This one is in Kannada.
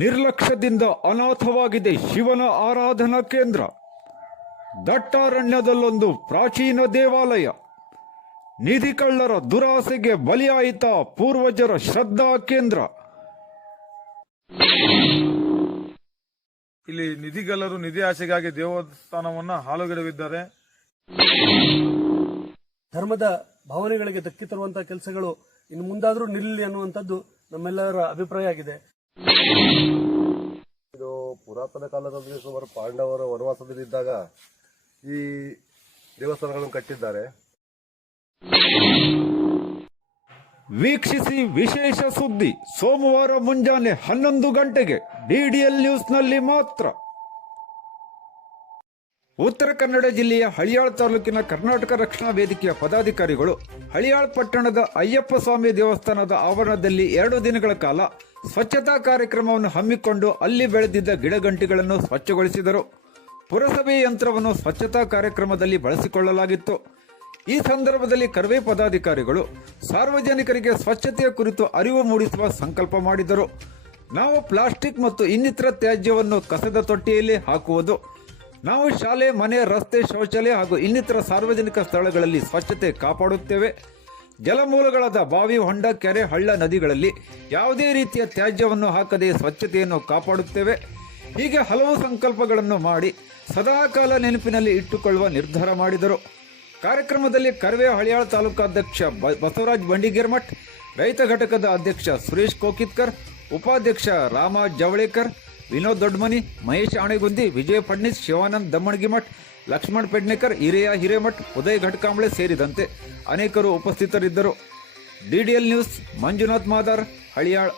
ನಿರ್ಲಕ್ಷ್ಯದಿಂದ ಅನಾಥವಾಗಿದೆ ಶಿವನ ಆರಾಧನಾ ಕೇಂದ್ರ. ದಟ್ಟಾರಣ್ಯದಲ್ಲೊಂದು ಪ್ರಾಚೀನ ದೇವಾಲಯ. ನಿಧಿ ಕಳ್ಳರ ದುರಾಸೆಗೆ ಬಲಿಯಾಯಿತ ಪೂರ್ವಜರ ಶ್ರದ್ಧಾ ಕೇಂದ್ರ. ಇಲ್ಲಿ ನಿಧಿಗಳ್ಳರು ನಿಧಿ ಆಸೆಗಾಗಿ ದೇವಸ್ಥಾನವನ್ನ ಹಾಳುಗೆಡವಿದ್ದಾರೆ. ಧರ್ಮದ ಭಾವನೆಗಳಿಗೆ ಧಕ್ಕೆ ತರುವಂತಹ ಕೆಲಸಗಳು ಇನ್ನು ಮುಂದಾದರೂ ನಿಲ್ಲಿ ಅನ್ನುವಂಥದ್ದು ನಮ್ಮೆಲ್ಲರ ಅಭಿಪ್ರಾಯ ಆಗಿದೆ. ಇದು ಪುರಾತನ ಕಾಲದಲ್ಲಿ ಸುಮಾರು ಪಾಂಡವರ ವನವಾಸದಲ್ಲಿದ್ದಾಗ ಈ ದೇವಸ್ಥಾನಗಳನ್ನು ಕಟ್ಟಿದ್ದಾರೆ. ವೀಕ್ಷಿಸಿ ವಿಶೇಷ ಸುದ್ದಿ ಸೋಮವಾರ ಮುಂಜಾನೆ 11 ಗಂಟೆಗೆ DDL ನ್ಯೂಸ್ನಲ್ಲಿ ಮಾತ್ರ. ಉತ್ತರ ಕನ್ನಡ ಜಿಲ್ಲೆಯ ಹಳಿಯಾಳ ತಾಲೂಕಿನ ಕರ್ನಾಟಕ ರಕ್ಷಣಾ ವೇದಿಕೆಯ ಪದಾಧಿಕಾರಿಗಳು ಹಳಿಯಾಳ ಪಟ್ಟಣದ ಅಯ್ಯಪ್ಪ ಸ್ವಾಮಿ ದೇವಸ್ಥಾನದ ಆವರಣದಲ್ಲಿ 2 ದಿನಗಳ ಕಾಲ ಸ್ವಚ್ಛತಾ ಕಾರ್ಯಕ್ರಮವನ್ನು ಹಮ್ಮಿಕೊಂಡು ಅಲ್ಲಿ ಬೆಳೆದಿದ್ದ ಗಿಡಗಂಟಿಗಳನ್ನು ಸ್ವಚ್ಛಗೊಳಿಸಿದರು. ಪುರಸಭೆ ಯಂತ್ರವನ್ನು ಸ್ವಚ್ಛತಾ ಕಾರ್ಯಕ್ರಮದಲ್ಲಿ ಬಳಸಿಕೊಳ್ಳಲಾಗಿತ್ತು. ಈ ಸಂದರ್ಭದಲ್ಲಿ ಕರ್ವೆ ಪದಾಧಿಕಾರಿಗಳು ಸಾರ್ವಜನಿಕರಿಗೆ ಸ್ವಚ್ಛತೆಯ ಕುರಿತು ಅರಿವು ಮೂಡಿಸುವ ಸಂಕಲ್ಪ ಮಾಡಿದರು. ನಾವು ಪ್ಲಾಸ್ಟಿಕ್ ಮತ್ತು ಇನ್ನಿತರ ತ್ಯಾಜ್ಯವನ್ನು ಕಸದ ತೊಟ್ಟಿಯಲ್ಲಿ ಹಾಕುವುದು, ನಾವು ಶಾಲೆ, ಮನೆ, ರಸ್ತೆ, ಶೌಚಾಲಯ ಹಾಗೂ ಇನ್ನಿತರ ಸಾರ್ವಜನಿಕ ಸ್ಥಳಗಳಲ್ಲಿ ಸ್ವಚ್ಛತೆ ಕಾಪಾಡುತ್ತೇವೆ. ಜಲಮೂಲಗಳಾದ ಬಾವಿ, ಹೊಂಡ, ಕೆರೆ, ಹಳ್ಳ, ನದಿಗಳಲ್ಲಿ ಯಾವುದೇ ರೀತಿಯ ತ್ಯಾಜ್ಯವನ್ನು ಹಾಕದೆ ಸ್ವಚ್ಛತೆಯನ್ನು ಕಾಪಾಡುತ್ತೇವೆ. ಹೀಗೆ ಹಲವು ಸಂಕಲ್ಪಗಳನ್ನು ಮಾಡಿ ಸದಾಕಾಲ ನೆನಪಿನಲ್ಲಿ ಇಟ್ಟುಕೊಳ್ಳುವ ನಿರ್ಧಾರ ಮಾಡಿದರು. ಕಾರ್ಯಕ್ರಮದಲ್ಲಿ ಕರ್ವೆ ಹಳಿಯಾಳ ತಾಲೂಕಾಧ್ಯಕ್ಷ ಬಸವರಾಜ್ ಬಂಡಿಗೇರ್ಮಠ್, ರೈತ ಘಟಕದ ಅಧ್ಯಕ್ಷ ಸುರೇಶ್ ಕೋಕಿತ್ಕರ್, ಉಪಾಧ್ಯಕ್ಷ ರಾಮ ಜವಳೇಕರ್, ವಿನೋದ್ ದೊಡ್ಡಮನಿ, ಮಹೇಶ್ ಆಣೆಗುಂದಿ, ವಿಜಯ ಫಡ್ನಿಸ್, ಶಿವಾನಂದ್ ದಮ್ಮಣಗಿಮಠ್, ಲಕ್ಷ್ಮಣ್ ಪೆಡ್ನೇಕರ್, ಹಿರಿಯ ಹಿರೇಮಠ್, ಉದಯ್ ಘಟಕಾಂಬಳೆ ಸೇರಿದಂತೆ ಅನೇಕರು ಉಪಸ್ಥಿತರಿದ್ದರು. DDL news, Manjunath Madar, Haliyal.